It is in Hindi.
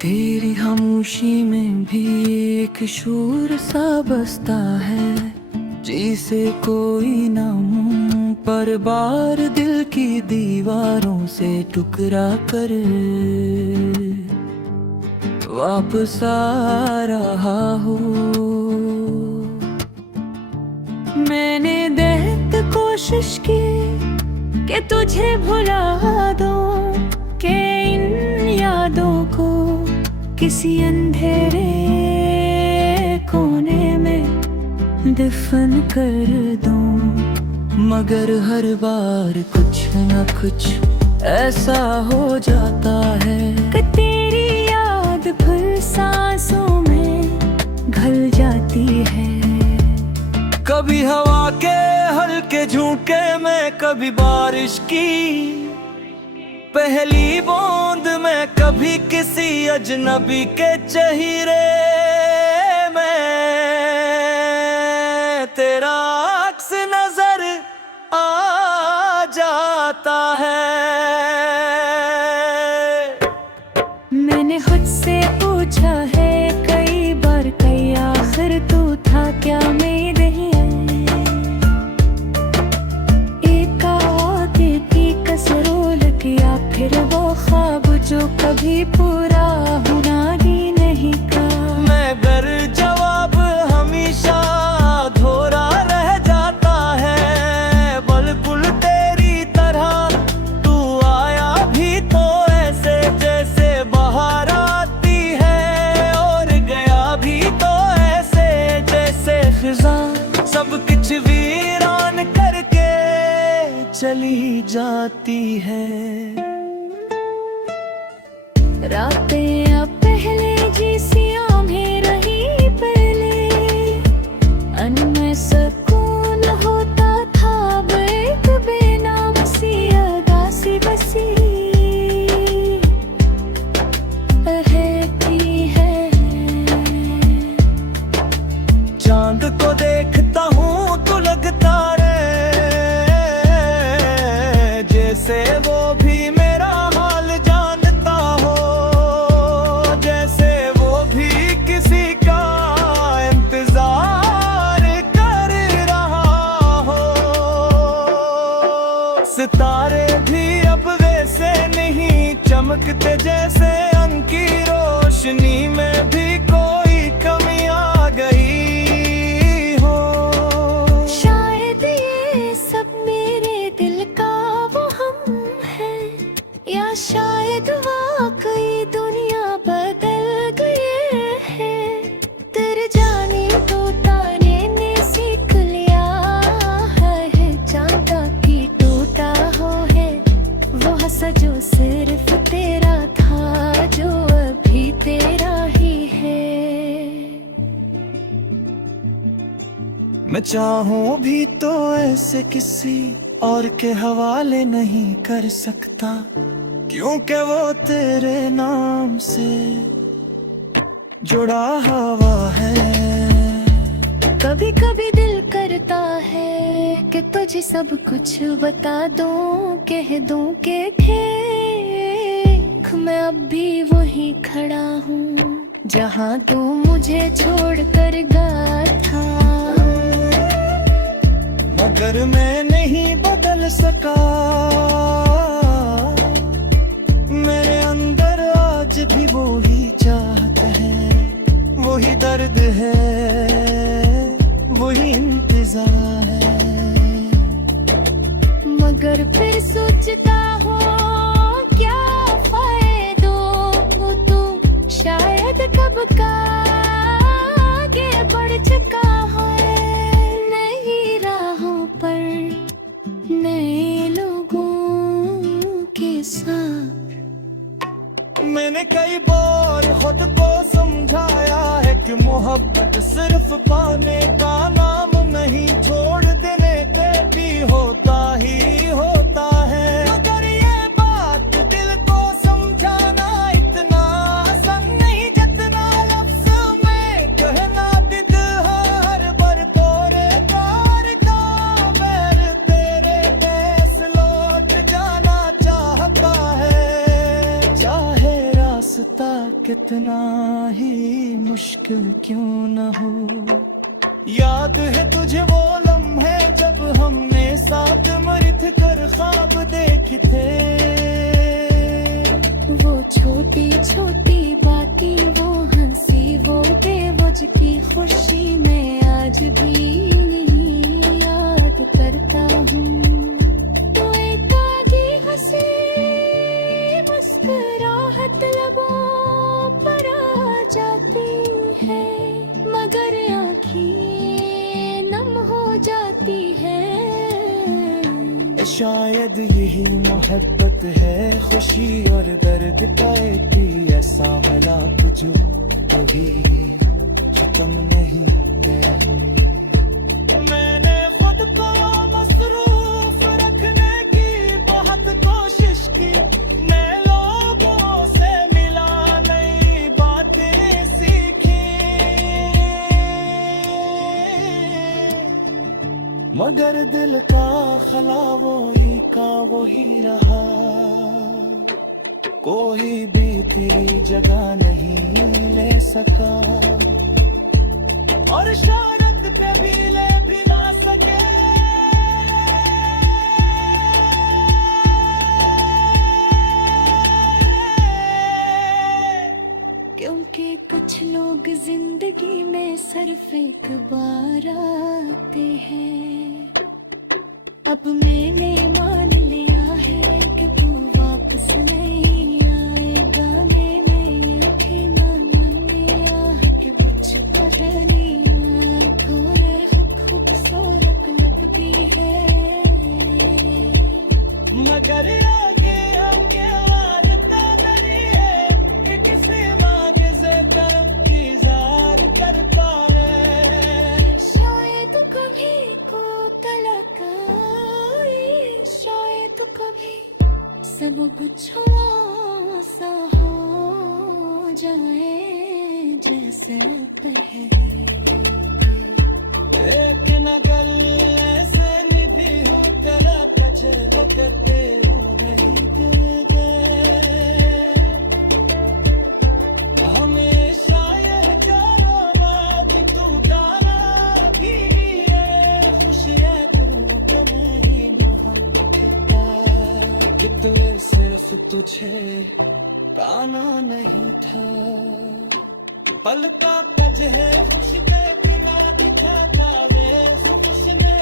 तेरी खामोशी में भी एक शोर सा बसता है, जिसे कोई ना मुँह पर बार दिल की दीवारों से टुकरा कर वापस आ रहा हो। मैंने बहुत कोशिश की कि तुझे भुला दूं, कि इन यादों को किसी अंधेरे कोने में दफन कर दूं, मगर हर बार कुछ न कुछ ऐसा हो जाता है कि तेरी याद फिर सांसों में घुल जाती है। कभी हवा के हल्के झोंके में, कभी बारिश की पहली बूंद में, कभी किसी अजनबी के चेहरे में तेरा अक्स नजर आ जाता है। मैंने खुद से पूछा है कई बार, कई आखिर तू था क्या मेरे फिर वो ख्वाब जो कभी पूरा होना ही नहीं का। मगर जवाब हमेशा अधूरा रह जाता है, बिल्कुल तेरी तरह तू आया भी तो ऐसे जैसे बाहर आती है, और गया भी तो ऐसे जैसे फिजा सब कुछ वीरान करके चली जाती है। रातें अब पहले जैसी में रही पहले, अनमें सुकून होता था, एक बेनाम सी उदासी बसी रहती है। चांद को देखता हूँ तो लगता रे जैसे वो भी मेरा हाल जानता हो, जैसे वो भी किसी का इंतजार कर रहा हो। सितारे भी अब वैसे नहीं चमकते, जैसे उनकी रोशनी में भी कोई कमी आ गई हो। शायद ये सब मेरे दिल का वो हम है, या शायद वाकई दुनिया बदल गई है। तेरे जाने तो ताने ने सीख लिया है, चांदा की टूटा हो है वो हंसा जो सिर्फ तेरा था, जो अभी तेरा ही है। मैं चाहूं भी तो ऐसे किसी और के हवाले नहीं कर सकता, क्योंकि वो तेरे नाम से जुड़ा हुआ है। कभी कभी दिल करता है कि तुझे सब कुछ बता दूं, कह दूं कि ठीक मैं अब भी वहीं खड़ा हूँ जहाँ तू मुझे छोड़ कर गया था। मगर मैं नहीं बदल सका, मेरे अंदर आज भी वो ही चाहत है, वही दर्द है, वही इंतजार है। मगर फिर सोचता हूँ क्या फायदो तू शायद कब का आगे बढ़ चुका है, नई राहों पर नए लोगों के साथ। मैंने कई बार खुद को समझाया है कि मोहब्बत सिर्फ पाने का नाम नहीं, छोड़ देने पे भी होता ही होता है। मगर ये बात दिल को समझाना इतना आसान नहीं, जितना लफ्ज़ में कहना दिद हर बार तोरे कार का बैर तेरे पास लौट जाना चाहता है, चाहे रास्ता कितना ही मुश्किल क्यों न हो। याद है तुझे वो लम्हे जब हमने साथ मृत कर ख्वाब देखे थे। वो छोटी छोटी बातें, वो हंसी, वो बेवजह की खुशी मैं आज भी नहीं याद करता हूँ। तो एक आधी हंसी मुस्कुराहट लबों पर आ जाती है, मगर आँखें नम हो जाती है। शायद यही मोहब्बत है, खुशी और दर्द का एक ही ऐसा मिलाप जो कभी खत्म नहीं गया। मैंने खुद को मसरूफ रखने की बहुत कोशिश की, मैं लोगों से मिला, नई बातें सीखी, मगर दिल का खला वही का वही रहा। कोई भी तेरी जगह नहीं ले सका, और शौहरत पे भी ले भी ना सके। क्योंकि कुछ लोग जिंदगी में सिर्फ एक बार आते हैं। अब मैंने मान लिया है कि तू वापस नहीं आएगा। मैंने ये भी मान लिया है कि कुछ पहली आँखों में खूबसूरत लगती है, मगर आगे आगे वारता नहीं है कि किसी माँ के ज़ेकरम की ज़ार करता है। शायद कभी को तलक आए, शायद कभी सब कुछ सा हो जाए जैसे ऊपर है। एक नगल ऐसे निधि हूँ तेरा कचे कहते हूँ नहीं दे। हमेशा यह जाना बात तू तारा भी है, खुशियाँ करूँ कि नहीं मोहब्बत कि तू सिर्फ तुझे पाना नहीं था। पल का कज है खुश के बिना दिखाता है, खुश ने